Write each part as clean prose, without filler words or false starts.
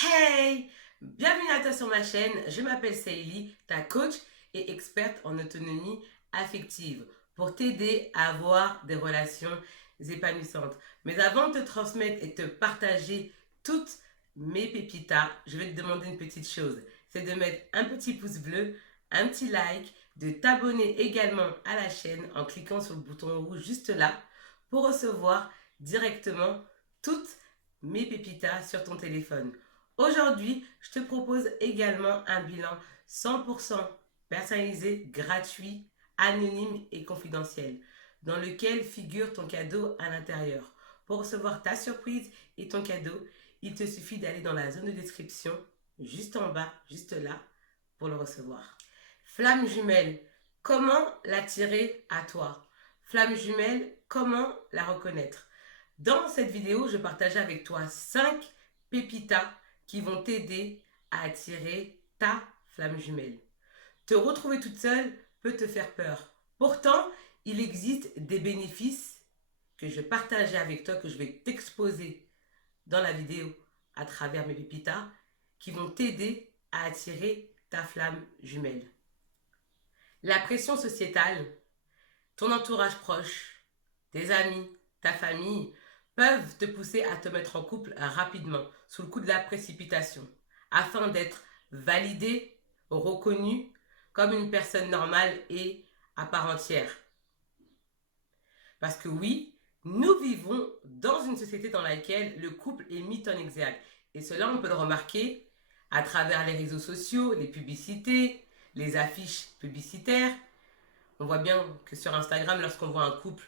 Hey! Bienvenue à toi sur ma chaîne, je m'appelle Saïli, ta coach et experte en autonomie affective pour t'aider à avoir des relations épanouissantes. Mais avant de te transmettre et te partager toutes mes pépitas, je vais te demander une petite chose, c'est de mettre un petit pouce bleu, un petit like, de t'abonner également à la chaîne en cliquant sur le bouton rouge juste là pour recevoir directement toutes mes pépitas sur ton téléphone. Aujourd'hui, je te propose également un bilan 100% personnalisé, gratuit, anonyme et confidentiel, dans lequel figure ton cadeau à l'intérieur. Pour recevoir ta surprise et ton cadeau, il te suffit d'aller dans la zone de description, juste en bas, juste là, pour le recevoir. Flamme jumelle, comment l'attirer à toi? Flamme jumelle, comment la reconnaître? Dans cette vidéo, je partage avec toi 5 pépitas qui vont t'aider à attirer ta flamme jumelle. Te retrouver toute seule peut te faire peur. Pourtant, il existe des bénéfices que je vais partager avec toi, que je vais t'exposer dans la vidéo à travers mes pépitas qui vont t'aider à attirer ta flamme jumelle. La pression sociétale, ton entourage proche, tes amis, ta famille peuvent te pousser à te mettre en couple rapidement, sous le coup de la précipitation, afin d'être validé, reconnu comme une personne normale et à part entière. Parce que oui, nous vivons dans une société dans laquelle le couple est mis en exergue. Et cela, on peut le remarquer à travers les réseaux sociaux, les publicités, les affiches publicitaires. On voit bien que sur Instagram, lorsqu'on voit un couple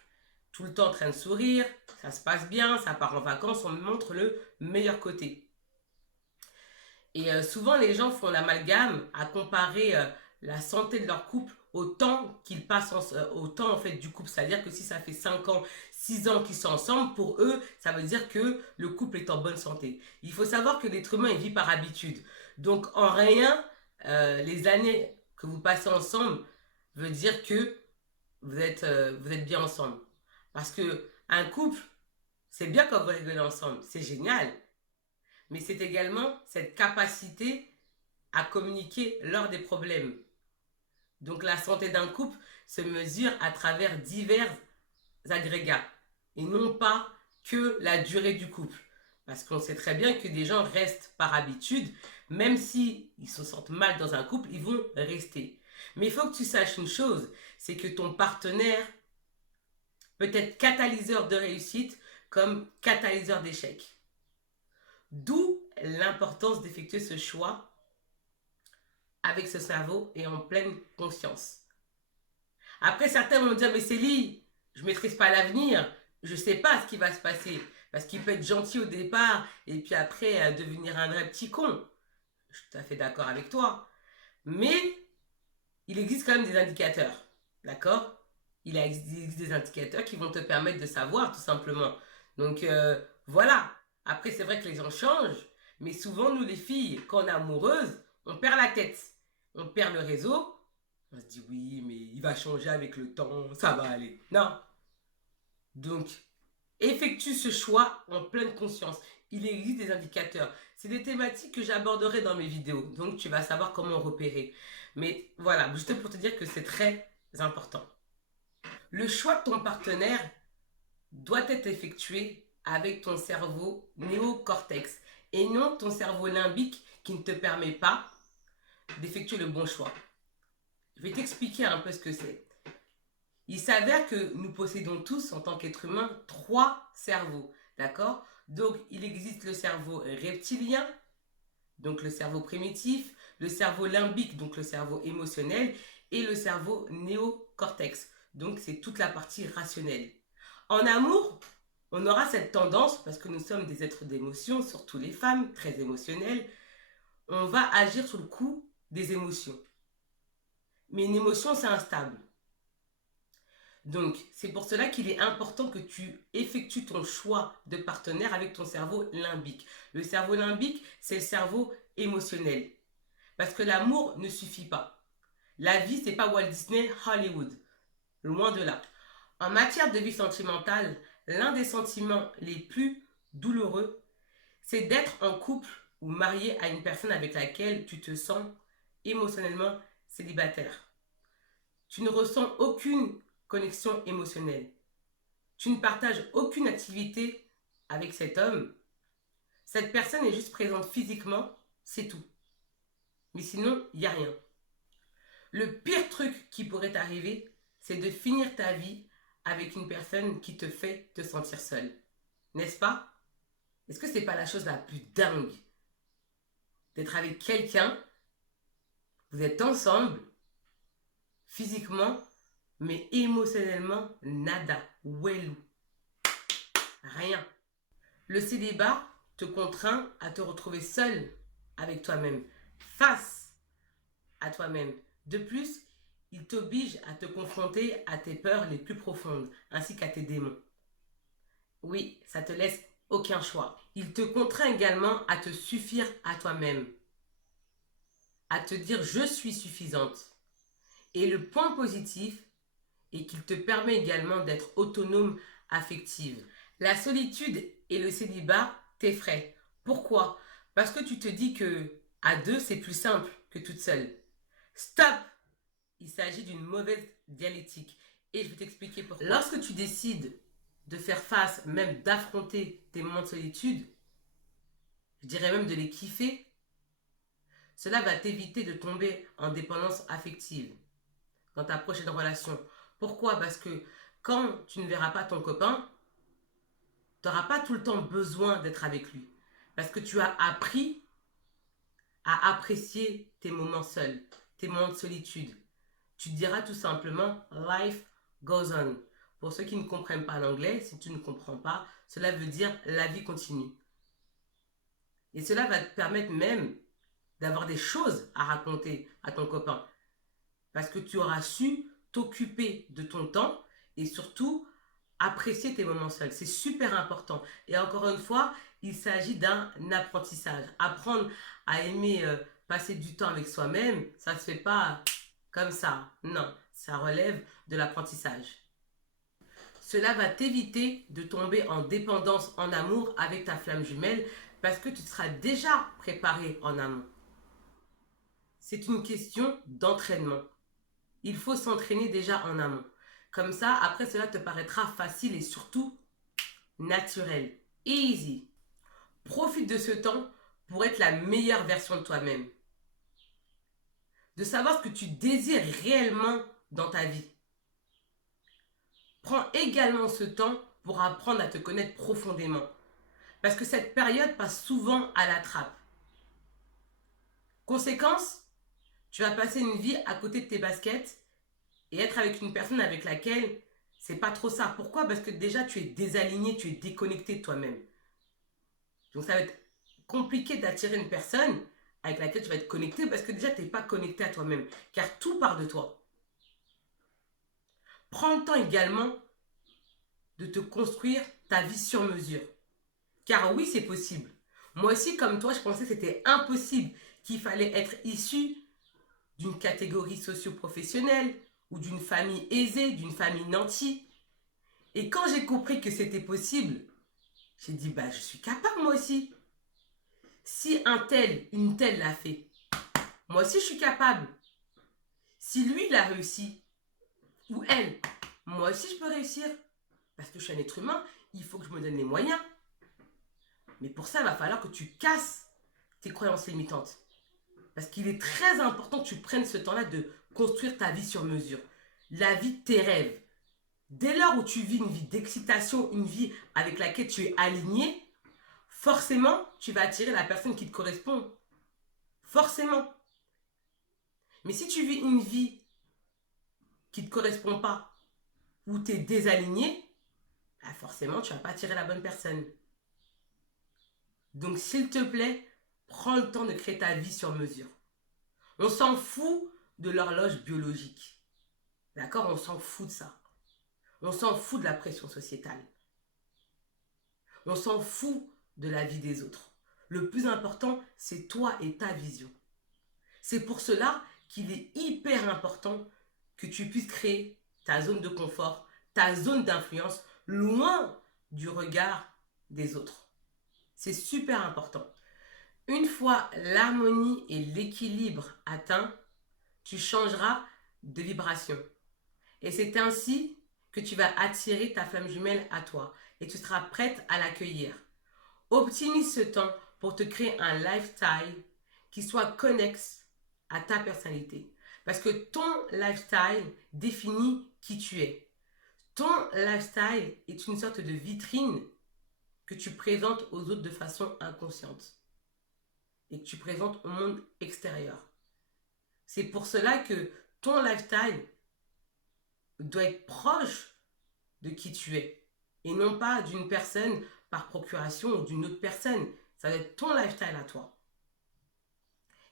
tout le temps en train de sourire, ça se passe bien, ça part en vacances, on montre le meilleur côté. Et souvent, les gens font l'amalgame à comparer la santé de leur couple au temps qu'ils passent, au temps en fait du couple. C'est-à-dire que si ça fait 5 ans, 6 ans qu'ils sont ensemble, pour eux, ça veut dire que le couple est en bonne santé. Il faut savoir que l'être humain, il vit par habitude. Donc, en rien, les années que vous passez ensemble veut dire que vous êtes bien ensemble. Parce que un couple, c'est bien quand vous rigolez ensemble, c'est génial. Mais c'est également cette capacité à communiquer lors des problèmes. Donc la santé d'un couple se mesure à travers divers agrégats et non pas que la durée du couple. Parce qu'on sait très bien que des gens restent par habitude, même si ils se sentent mal dans un couple, ils vont rester. Mais il faut que tu saches une chose, c'est que ton partenaire peut être catalyseur de réussite comme catalyseur d'échec. D'où l'importance d'effectuer ce choix avec ce cerveau et en pleine conscience. Après, certains vont me dire, mais Célie, je ne maîtrise pas l'avenir, je ne sais pas ce qui va se passer. Parce qu'il peut être gentil au départ et puis après devenir un vrai petit con. Je suis tout à fait d'accord avec toi. Mais il existe quand même des indicateurs. D'accord? Il existe des indicateurs qui vont te permettre de savoir tout simplement. Donc voilà. Après, c'est vrai que les gens changent. Mais souvent, nous les filles, quand on est amoureuse, on perd la tête. On perd le réseau. On se dit oui, mais il va changer avec le temps, ça va aller. Non. Donc, effectue ce choix en pleine conscience. Il existe des indicateurs. C'est des thématiques que j'aborderai dans mes vidéos. Donc, tu vas savoir comment repérer. Mais voilà, juste pour te dire que c'est très important. Le choix de ton partenaire doit être effectué avec ton cerveau néocortex et non ton cerveau limbique qui ne te permet pas d'effectuer le bon choix. Je vais t'expliquer un peu ce que c'est. Il s'avère que nous possédons tous, en tant qu'êtres humains, 3 cerveaux. D'accord? Donc, il existe le cerveau reptilien, donc le cerveau primitif, le cerveau limbique, donc le cerveau émotionnel, et le cerveau néocortex. Donc, c'est toute la partie rationnelle. En amour, on aura cette tendance, parce que nous sommes des êtres d'émotion, surtout les femmes, très émotionnelles, on va agir sur le coup des émotions. Mais une émotion, c'est instable. Donc, c'est pour cela qu'il est important que tu effectues ton choix de partenaire avec ton cerveau limbique. Le cerveau limbique, c'est le cerveau émotionnel. Parce que l'amour ne suffit pas. La vie, c'est pas Walt Disney, Hollywood. Loin de là. En matière de vie sentimentale, l'un des sentiments les plus douloureux, c'est d'être en couple ou marié à une personne avec laquelle tu te sens émotionnellement célibataire. Tu ne ressens aucune connexion émotionnelle. Tu ne partages aucune activité avec cet homme. Cette personne est juste présente physiquement, c'est tout. Mais sinon, il n'y a rien. Le pire truc qui pourrait t'arriver, c'est de finir ta vie avec une personne qui te fait te sentir seule. N'est-ce pas? Est-ce que c'est pas la chose la plus dingue d'être avec quelqu'un, vous êtes ensemble, physiquement, mais émotionnellement, nada, wellou, rien. Le célibat te contraint à te retrouver seul avec toi-même, face à toi-même. De plus, il t'oblige à te confronter à tes peurs les plus profondes, ainsi qu'à tes démons. Oui, ça te laisse aucun choix. Il te contraint également à te suffire à toi-même, à te dire je suis suffisante. Et le point positif est qu'il te permet également d'être autonome affective. La solitude et le célibat t'effraient. Pourquoi? Parce que tu te dis que à deux c'est plus simple que toute seule. Stop! Il s'agit d'une mauvaise dialectique. Et je vais t'expliquer pourquoi. Lorsque tu décides de faire face, même d'affronter tes moments de solitude, je dirais même de les kiffer, cela va t'éviter de tomber en dépendance affective dans ta prochaine relation. Pourquoi? Parce que quand tu ne verras pas ton copain, tu n'auras pas tout le temps besoin d'être avec lui. Parce que tu as appris à apprécier tes moments seuls, tes moments de solitude. Tu te diras tout simplement life goes on. Pour ceux qui ne comprennent pas l'anglais, si tu ne comprends pas, cela veut dire la vie continue. Et cela va te permettre même d'avoir des choses à raconter à ton copain. Parce que tu auras su t'occuper de ton temps et surtout apprécier tes moments seuls. C'est super important. Et encore une fois, il s'agit d'un apprentissage. Apprendre à aimer passer du temps avec soi-même, ça ne se fait pas comme ça. Non, ça relève de l'apprentissage. Cela va t'éviter de tomber en dépendance en amour avec ta flamme jumelle parce que tu seras déjà préparé en amont. C'est une question d'entraînement. Il faut s'entraîner déjà en amont. Comme ça, après cela te paraîtra facile et surtout naturel. Easy. Profite de ce temps pour être la meilleure version de toi-même. De savoir ce que tu désires réellement dans ta vie. Prends également ce temps pour apprendre à te connaître profondément. Parce que cette période passe souvent à la trappe. Conséquence, tu vas passer une vie à côté de tes baskets et être avec une personne avec laquelle c'est pas trop ça. Pourquoi? Parce que déjà tu es désaligné, tu es déconnecté de toi-même. Donc ça va être compliqué d'attirer une personne avec laquelle tu vas être connecté parce que déjà tu n'es pas connecté à toi-même. Car tout part de toi. Prends le temps également de te construire ta vie sur mesure. Car oui, c'est possible. Moi aussi, comme toi, je pensais que c'était impossible, qu'il fallait être issu d'une catégorie socio-professionnelle ou d'une famille aisée, d'une famille nantie. Et quand j'ai compris que c'était possible, j'ai dit, bah, je suis capable moi aussi. Si un tel, une telle l'a fait, moi aussi je suis capable. Si lui l'a réussi, ou elle, moi aussi je peux réussir. Parce que je suis un être humain, il faut que je me donne les moyens. Mais pour ça, il va falloir que tu casses tes croyances limitantes. Parce qu'il est très important que tu prennes ce temps-là de construire ta vie sur mesure. La vie de tes rêves. Dès lors où tu vis une vie d'excitation, une vie avec laquelle tu es aligné, forcément, tu vas attirer la personne qui te correspond. Forcément. Mais si tu vis une vie qui ne te correspond pas, où tu es désaligné, bah forcément, tu ne vas pas attirer la bonne personne. Donc, s'il te plaît, prends le temps de créer ta vie sur mesure. On s'en fout de l'horloge biologique. D'accord? On s'en fout de ça. On s'en fout de la pression sociétale. On s'en fout de la vie des autres. Le plus important, c'est toi et ta vision. C'est pour cela qu'il est hyper important que tu puisses créer ta zone de confort, ta zone d'influence, loin du regard des autres. C'est super important. Une fois l'harmonie et l'équilibre atteints, tu changeras de vibration. Et c'est ainsi que tu vas attirer ta flamme jumelle à toi et tu seras prête à l'accueillir. Optimise ce temps pour te créer un lifestyle qui soit connexe à ta personnalité. Parce que ton lifestyle définit qui tu es. Ton lifestyle est une sorte de vitrine que tu présentes aux autres de façon inconsciente et que tu présentes au monde extérieur. C'est pour cela que ton lifestyle doit être proche de qui tu es et non pas d'une personne par procuration ou d'une autre personne. Ça doit être ton lifestyle à toi.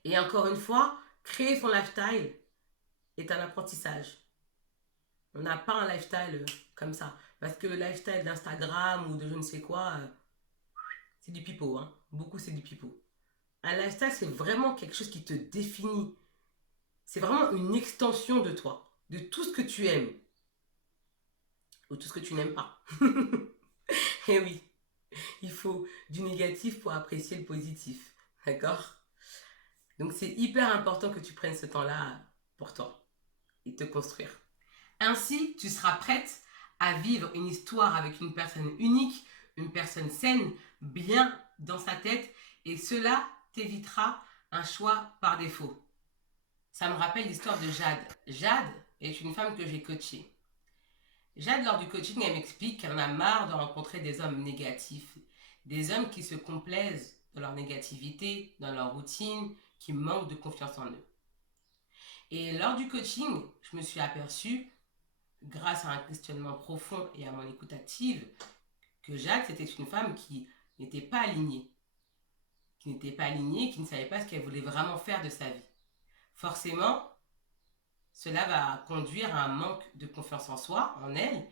Et encore une fois, créer son lifestyle est un apprentissage. On n'a pas un lifestyle comme ça. Parce que le lifestyle d'Instagram ou de je ne sais quoi, c'est du pipeau. Hein. Beaucoup, c'est du pipeau. Un lifestyle, c'est vraiment quelque chose qui te définit. C'est vraiment une extension de toi, de tout ce que tu aimes. Ou tout ce que tu n'aimes pas. Et oui, il faut du négatif pour apprécier le positif. D'accord? Donc c'est hyper important que tu prennes ce temps-là pour toi et te construire. Ainsi, tu seras prête à vivre une histoire avec une personne unique, une personne saine, bien dans sa tête, et cela t'évitera un choix par défaut. Ça me rappelle l'histoire de Jade. Jade est une femme que j'ai coachée. Jade, lors du coaching, elle m'explique qu'elle en a marre de rencontrer des hommes négatifs, des hommes qui se complaisent dans leur négativité, dans leur routine, qui manquent de confiance en eux. Et lors du coaching, je me suis aperçue, grâce à un questionnement profond et à mon écoute active, que Jade, c'était une femme qui n'était pas alignée. Qui ne savait pas ce qu'elle voulait vraiment faire de sa vie. Forcément, cela va conduire à un manque de confiance en soi, en elle,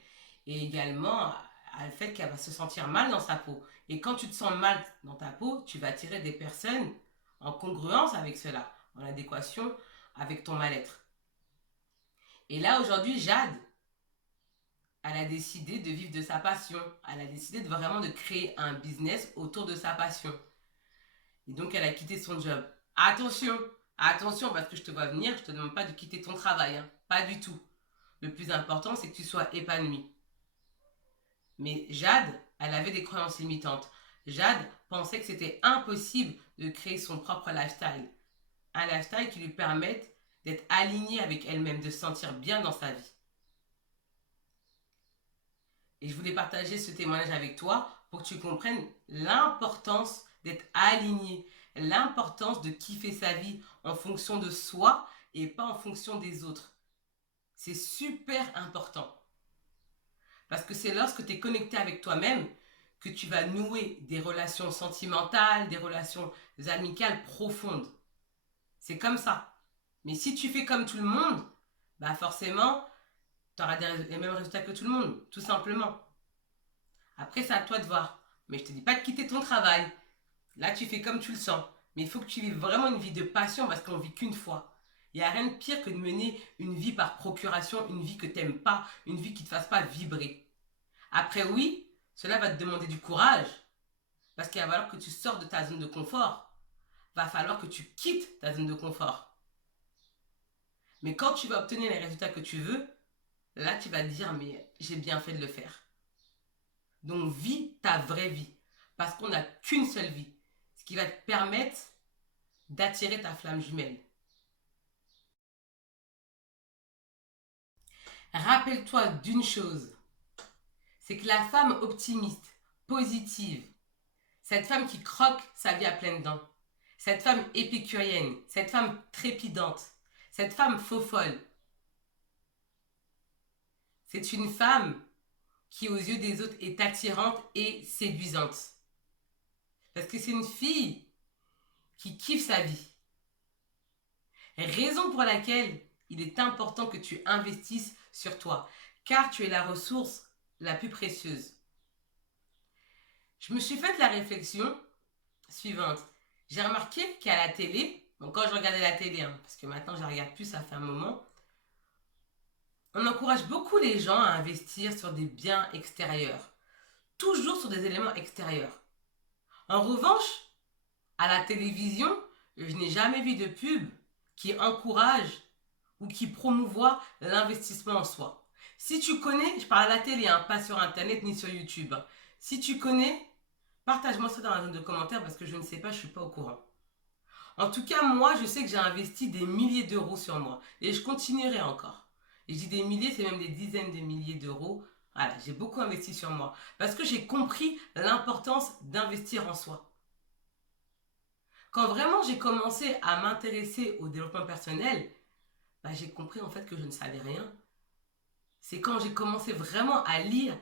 et également à le fait qu'elle va se sentir mal dans sa peau. Et quand tu te sens mal dans ta peau, tu vas attirer des personnes en congruence avec cela, en adéquation avec ton mal-être. Et là, aujourd'hui, Jade, elle a décidé de vivre de sa passion. Elle a décidé vraiment de créer un business autour de sa passion. Et donc, elle a quitté son job. Attention, attention, parce que je te vois venir, je ne te demande pas de quitter ton travail. Hein. Pas du tout. Le plus important, c'est que tu sois épanoui. Mais Jade, elle avait des croyances limitantes. Jade pensait que c'était impossible de créer son propre lifestyle. Un lifestyle qui lui permette d'être alignée avec elle-même, de se sentir bien dans sa vie. Et je voulais partager ce témoignage avec toi pour que tu comprennes l'importance d'être aligné, l'importance de kiffer sa vie en fonction de soi et pas en fonction des autres. C'est super important. Parce que c'est lorsque tu es connecté avec toi-même que tu vas nouer des relations sentimentales, des relations amicales profondes. C'est comme ça. Mais si tu fais comme tout le monde, bah forcément, tu auras les mêmes résultats que tout le monde, tout simplement. Après, c'est à toi de voir. Mais je te dis pas de quitter ton travail. Là, tu fais comme tu le sens. Mais il faut que tu vives vraiment une vie de passion parce qu'on vit qu'une fois. Il n'y a rien de pire que de mener une vie par procuration, une vie que tu n'aimes pas, une vie qui ne te fasse pas vibrer. Après, oui, cela va te demander du courage. Parce qu'il va falloir que tu sors de ta zone de confort. Il va falloir que tu quittes ta zone de confort. Mais quand tu vas obtenir les résultats que tu veux, là, tu vas te dire, mais j'ai bien fait de le faire. Donc, vis ta vraie vie. Parce qu'on n'a qu'une seule vie. Ce qui va te permettre d'attirer ta flamme jumelle. Rappelle-toi d'une chose. C'est que la femme optimiste, positive, cette femme qui croque sa vie à pleines dents, cette femme épicurienne, cette femme trépidante, cette femme faux folle, c'est une femme qui aux yeux des autres est attirante et séduisante. Parce que c'est une fille qui kiffe sa vie. Raison pour laquelle il est important que tu investisses sur toi, car tu es la ressource la plus précieuse. Je me suis fait la réflexion suivante. J'ai remarqué qu'à la télé, donc quand je regardais la télé, hein, parce que maintenant je la regarde plus, ça fait un moment, on encourage beaucoup les gens à investir sur des biens extérieurs. Toujours sur des éléments extérieurs. En revanche, À la télévision, je n'ai jamais vu de pub qui encourage ou qui promouvoit l'investissement en soi. Si tu connais, je parle à la télé, hein, pas sur Internet ni sur YouTube. Si tu connais, partage-moi ça dans la zone de commentaires parce que je ne sais pas, je ne suis pas au courant. En tout cas, moi, je sais que j'ai investi des milliers d'euros sur moi et je continuerai encore. Et je dis des milliers, c'est même des dizaines de milliers d'euros. Voilà, j'ai beaucoup investi sur moi parce que j'ai compris l'importance d'investir en soi. Quand vraiment j'ai commencé à m'intéresser au développement personnel, bah, j'ai compris en fait que je ne savais rien. C'est quand j'ai commencé vraiment à lire.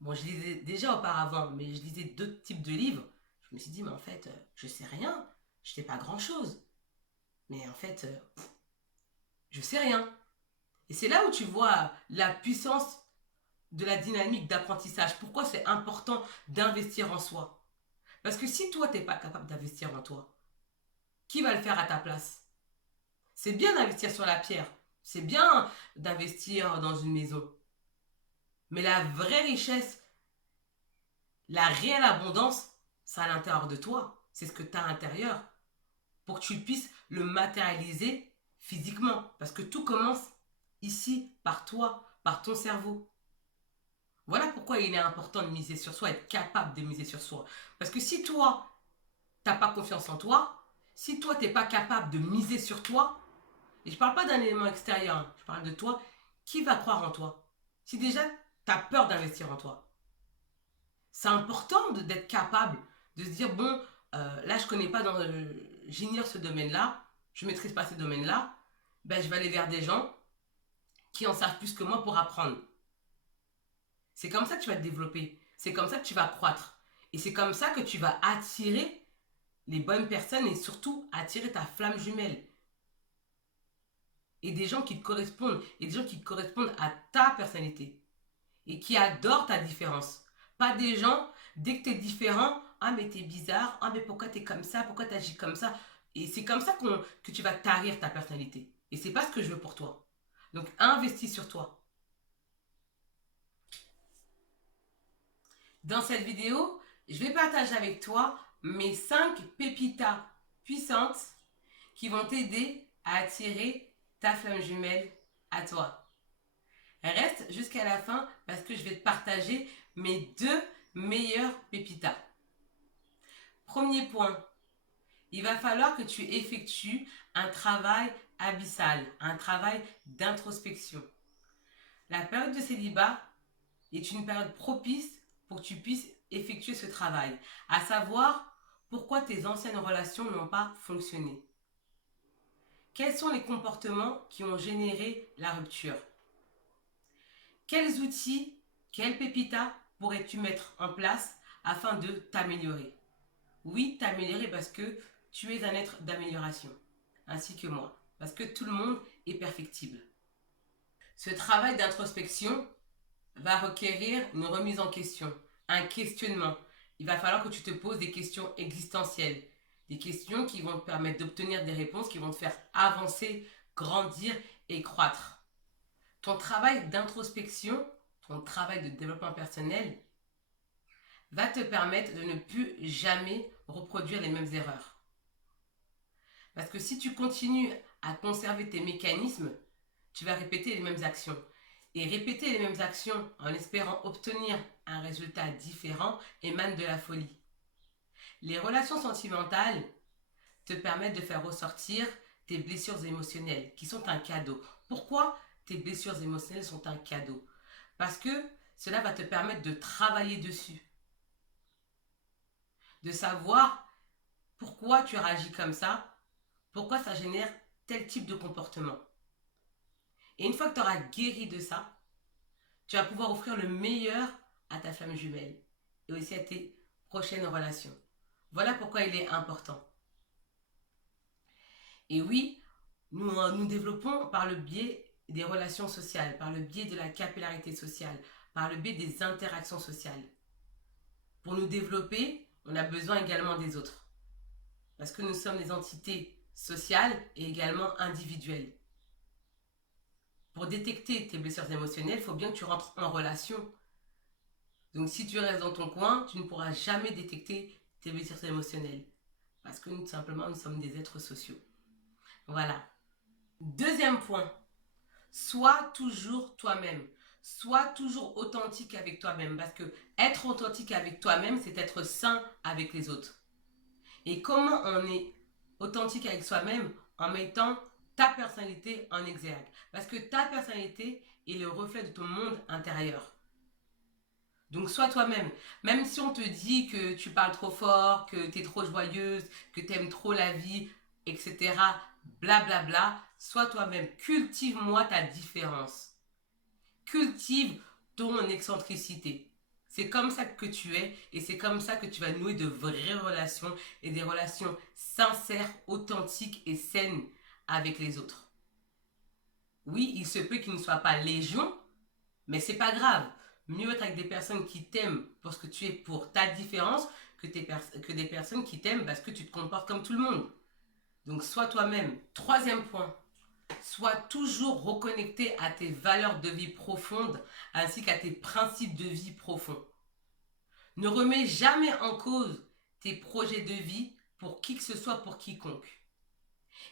Bon, je lisais déjà auparavant, mais je lisais d'autres types de livres. Je me suis dit, mais en fait, je sais rien. Je sais pas grand-chose. Mais en fait, je sais rien. Et c'est là où tu vois la puissance de la dynamique d'apprentissage. Pourquoi c'est important d'investir en soi? Parce que si toi, tu n'es pas capable d'investir en toi, qui va le faire à ta place? C'est bien d'investir sur la pierre. C'est bien d'investir dans une maison. Mais la vraie richesse, la réelle abondance, c'est à l'intérieur de toi. C'est ce que tu as à l'intérieur. Pour que tu puisses le matérialiser physiquement. Parce que tout commence ici, par toi, par ton cerveau. Voilà pourquoi il est important de miser sur soi, être capable de miser sur soi. Parce que si toi, tu n'as pas confiance en toi, si toi, tu n'es pas capable de miser sur toi, et je ne parle pas d'un élément extérieur, hein, je parle de toi, qui va croire en toi? Si déjà, tu as peur d'investir en toi. C'est important d'être capable de se dire, bon, là, je ne connais pas, j'ignore ce domaine-là, je ne maîtrise pas ce domaine-là, ben, je vais aller vers des gens qui en savent plus que moi pour apprendre. C'est comme ça que tu vas te développer. C'est comme ça que tu vas croître. Et c'est comme ça que tu vas attirer les bonnes personnes et surtout attirer ta flamme jumelle. Et des gens qui te correspondent. Et des gens qui correspondent à ta personnalité. Et qui adorent ta différence. Pas des gens, dès que tu es différent, ah mais t'es bizarre, ah mais pourquoi t'es comme ça, pourquoi t'agis comme ça. Et c'est comme ça que tu vas tarir ta personnalité. Et c'est pas ce que je veux pour toi. Donc investis sur toi. Dans cette vidéo, je vais partager avec toi mes 5 pépitas puissantes qui vont t'aider à attirer ta flamme jumelle à toi. Reste jusqu'à la fin parce que je vais te partager mes 2 meilleures pépitas. Premier point, il va falloir que tu effectues un travail abyssal, un travail d'introspection. La période de célibat est une période propice pour que tu puisses effectuer ce travail, à savoir pourquoi tes anciennes relations n'ont pas fonctionné. Quels sont les comportements qui ont généré la rupture? Quels outils, quels pépitas pourrais-tu mettre en place afin de t'améliorer? Oui, t'améliorer parce que tu es un être d'amélioration, ainsi que moi, parce que tout le monde est perfectible. Ce travail d'introspection va requérir une remise en question, un questionnement. Il va falloir que tu te poses des questions existentielles, des questions qui vont te permettre d'obtenir des réponses qui vont te faire avancer, grandir et croître. Ton travail d'introspection, ton travail de développement personnel va te permettre de ne plus jamais reproduire les mêmes erreurs. Parce que si tu continues à conserver tes mécanismes, tu vas répéter les mêmes actions. Et répéter les mêmes actions en espérant obtenir un résultat différent émane de la folie. Les relations sentimentales te permettent de faire ressortir tes blessures émotionnelles, qui sont un cadeau. Pourquoi tes blessures émotionnelles sont un cadeau? Parce que cela va te permettre de travailler dessus. De savoir pourquoi tu réagis comme ça, pourquoi ça génère tel type de comportement. Et une fois que tu auras guéri de ça, tu vas pouvoir offrir le meilleur à ta flamme jumelle et aussi à tes prochaines relations. Voilà pourquoi il est important. Et oui, nous développons par le biais des relations sociales, par le biais de la capillarité sociale, par le biais des interactions sociales. Pour nous développer, on a besoin également des autres. Parce que nous sommes des entités sociales et également individuelles. Pour détecter tes blessures émotionnelles, il faut bien que tu rentres en relation. Donc si tu restes dans ton coin, tu ne pourras jamais détecter tes blessures émotionnelles. Parce que nous, tout simplement, nous sommes des êtres sociaux. Voilà. Deuxième point, sois toujours toi-même. Sois toujours authentique avec toi-même. Parce que être authentique avec toi-même, c'est être sain avec les autres. Et comment on est authentique avec soi-même? En mettant ta personnalité en exergue. Parce que ta personnalité est le reflet de ton monde intérieur. Donc sois toi-même. Même si on te dit que tu parles trop fort, que tu es trop joyeuse, que tu aimes trop la vie, etc. Blablabla, bla bla, sois toi-même. Cultive-moi ta différence. Cultive ton excentricité. C'est comme ça que tu es et c'est comme ça que tu vas nouer de vraies relations et des relations sincères, authentiques et saines avec les autres. Oui, il se peut qu'il ne soit pas légion, mais c'est pas grave. Mieux être avec des personnes qui t'aiment parce que tu es pour ta différence que des personnes qui t'aiment parce que tu te comportes comme tout le monde. Donc sois toi-même. Troisième point, sois toujours reconnecté à tes valeurs de vie profondes ainsi qu'à tes principes de vie profonds. Ne remets jamais en cause tes projets de vie pour qui que ce soit, pour quiconque.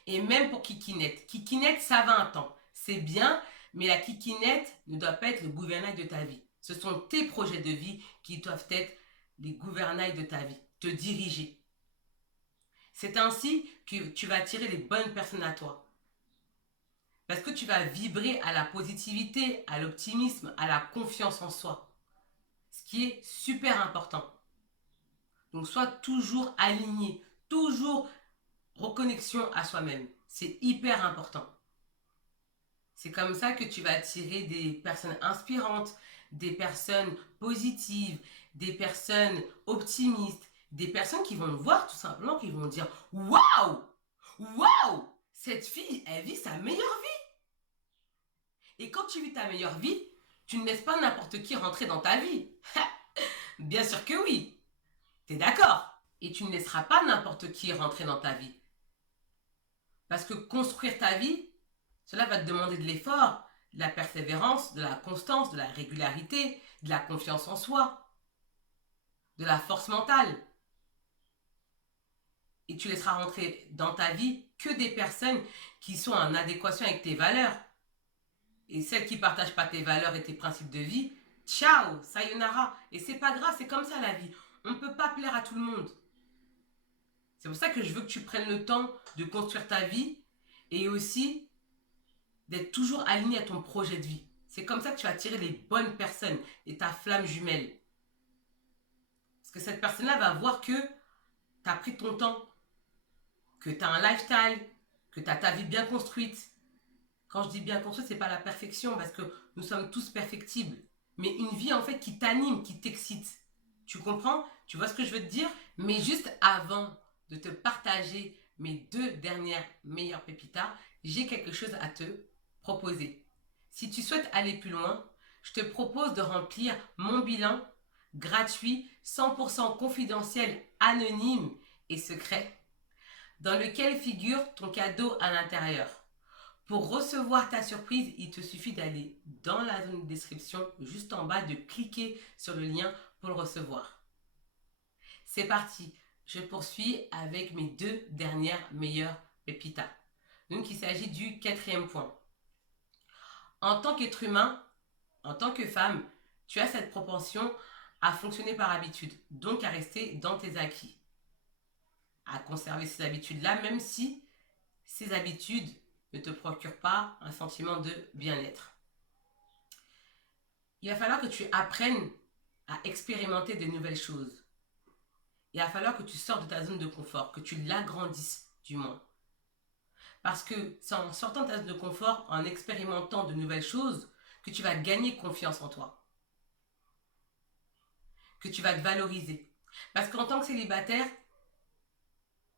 Et même pour Kikinette. Kikinette, ça va un temps. C'est bien, mais la Kikinette ne doit pas être le gouvernail de ta vie. Ce sont tes projets de vie qui doivent être les gouvernails de ta vie, te diriger. C'est ainsi que tu vas attirer les bonnes personnes à toi. Parce que tu vas vibrer à la positivité, à l'optimisme, à la confiance en soi. Ce qui est super important. Donc sois toujours aligné, toujours reconnexion à soi-même. C'est hyper important. C'est comme ça que tu vas attirer des personnes inspirantes, des personnes positives, des personnes optimistes, des personnes qui vont voir tout simplement, qui vont dire waouh, waouh, cette fille, elle vit sa meilleure vie. Et quand tu vis ta meilleure vie, tu ne laisses pas n'importe qui rentrer dans ta vie. Bien sûr que oui. T'es d'accord? Et tu ne laisseras pas n'importe qui rentrer dans ta vie. Parce que construire ta vie, cela va te demander de l'effort, de la persévérance, de la constance, de la régularité, de la confiance en soi, de la force mentale. Et tu laisseras rentrer dans ta vie que des personnes qui sont en adéquation avec tes valeurs. Et celles qui ne partagent pas tes valeurs et tes principes de vie, ciao, sayonara. Et c'est pas grave, c'est comme ça la vie. On ne peut pas plaire à tout le monde. C'est pour ça que je veux que tu prennes le temps de construire ta vie et aussi d'être toujours aligné à ton projet de vie. C'est comme ça que tu vas attirer les bonnes personnes et ta flamme jumelle. Parce que cette personne-là va voir que tu as pris ton temps, que tu as un lifestyle, que tu as ta vie bien construite. Quand je dis bien construite, ce n'est pas la perfection parce que nous sommes tous perfectibles. Mais une vie en fait qui t'anime, qui t'excite. Tu comprends? Tu vois ce que je veux te dire? Mais juste avant de te partager mes 2 dernières meilleures pépitas, j'ai quelque chose à te proposer. Si tu souhaites aller plus loin, je te propose de remplir mon bilan gratuit, 100% confidentiel, anonyme et secret, dans lequel figure ton cadeau à l'intérieur. Pour recevoir ta surprise, il te suffit d'aller dans la zone de description, juste en bas, de cliquer sur le lien pour le recevoir. C'est parti, je poursuis avec mes 2 dernières meilleures pépitas. Donc il s'agit du 4e point. En tant qu'être humain, en tant que femme, tu as cette propension à fonctionner par habitude, donc à rester dans tes acquis, à conserver ces habitudes-là, même si ces habitudes ne te procurent pas un sentiment de bien-être. Il va falloir que tu apprennes à expérimenter de nouvelles choses. Il va falloir que tu sortes de ta zone de confort, que tu l'agrandisses du moins. Parce que c'est en sortant de ta zone de confort, en expérimentant de nouvelles choses, que tu vas gagner confiance en toi. Que tu vas te valoriser. Parce qu'en tant que célibataire,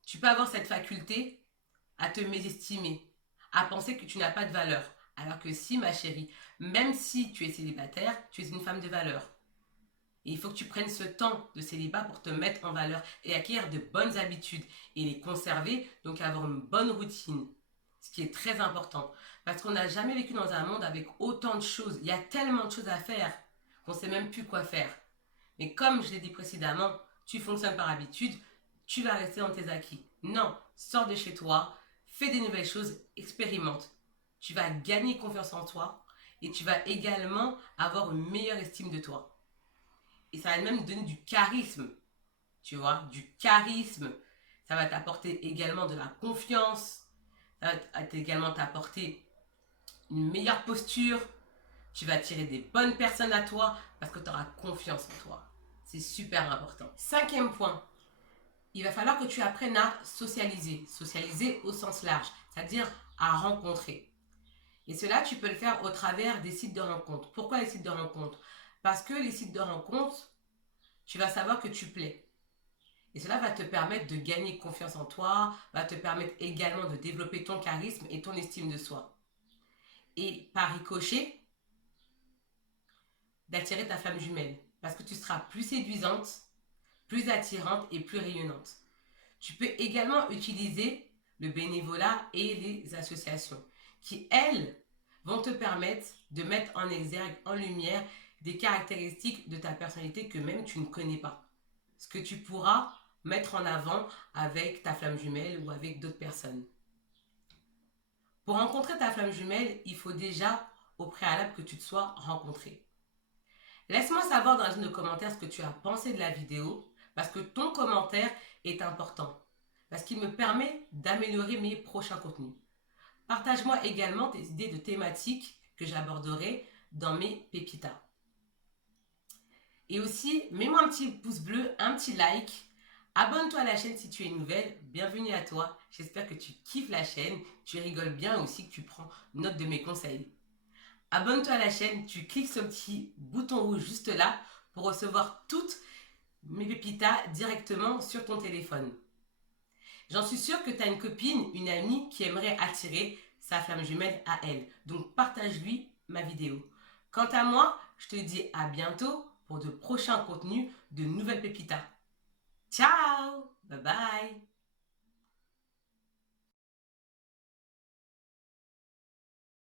tu peux avoir cette faculté à te mésestimer, à penser que tu n'as pas de valeur. Alors que si, ma chérie, même si tu es célibataire, tu es une femme de valeur. Et il faut que tu prennes ce temps de célibat pour te mettre en valeur et acquérir de bonnes habitudes et les conserver, donc avoir une bonne routine. Ce qui est très important. Parce qu'on n'a jamais vécu dans un monde avec autant de choses. Il y a tellement de choses à faire qu'on ne sait même plus quoi faire. Mais comme je l'ai dit précédemment, tu fonctionnes par habitude, tu vas rester dans tes acquis. Non, sors de chez toi, fais des nouvelles choses, expérimente. Tu vas gagner confiance en toi et tu vas également avoir une meilleure estime de toi. Et ça va même donner du charisme, tu vois, du charisme. Ça va t'apporter également de la confiance. Ça va également t'apporter une meilleure posture. Tu vas attirer des bonnes personnes à toi parce que tu auras confiance en toi. C'est super important. Cinquième point, il va falloir que tu apprennes à socialiser. Socialiser au sens large, c'est-à-dire à rencontrer. Et cela, tu peux le faire au travers des sites de rencontres. Pourquoi les sites de rencontres? Parce que les sites de rencontres, tu vas savoir que tu plais. Et cela va te permettre de gagner confiance en toi, va te permettre également de développer ton charisme et ton estime de soi. Et par ricochet, d'attirer ta flamme jumelle. Parce que tu seras plus séduisante, plus attirante et plus rayonnante. Tu peux également utiliser le bénévolat et les associations qui, elles, vont te permettre de mettre en exergue, en lumière, des caractéristiques de ta personnalité que même tu ne connais pas. Ce que tu pourras mettre en avant avec ta flamme jumelle ou avec d'autres personnes. Pour rencontrer ta flamme jumelle, il faut déjà au préalable que tu te sois rencontré. Laisse-moi savoir dans la zone de commentaires ce que tu as pensé de la vidéo parce que ton commentaire est important. Parce qu'il me permet d'améliorer mes prochains contenus. Partage-moi également tes idées de thématiques que j'aborderai dans mes pépitas. Et aussi, mets-moi un petit pouce bleu, un petit like. Abonne-toi à la chaîne si tu es nouvelle. Bienvenue à toi. J'espère que tu kiffes la chaîne. Tu rigoles bien aussi, que tu prends note de mes conseils. Abonne-toi à la chaîne, tu cliques sur le petit bouton rouge juste là pour recevoir toutes mes pépitas directement sur ton téléphone. J'en suis sûre que tu as une copine, une amie qui aimerait attirer sa flamme jumelle à elle. Donc partage-lui ma vidéo. Quant à moi, je te dis à bientôt pour de prochains contenus, de nouvelles pépitas. Ciao! Bye bye!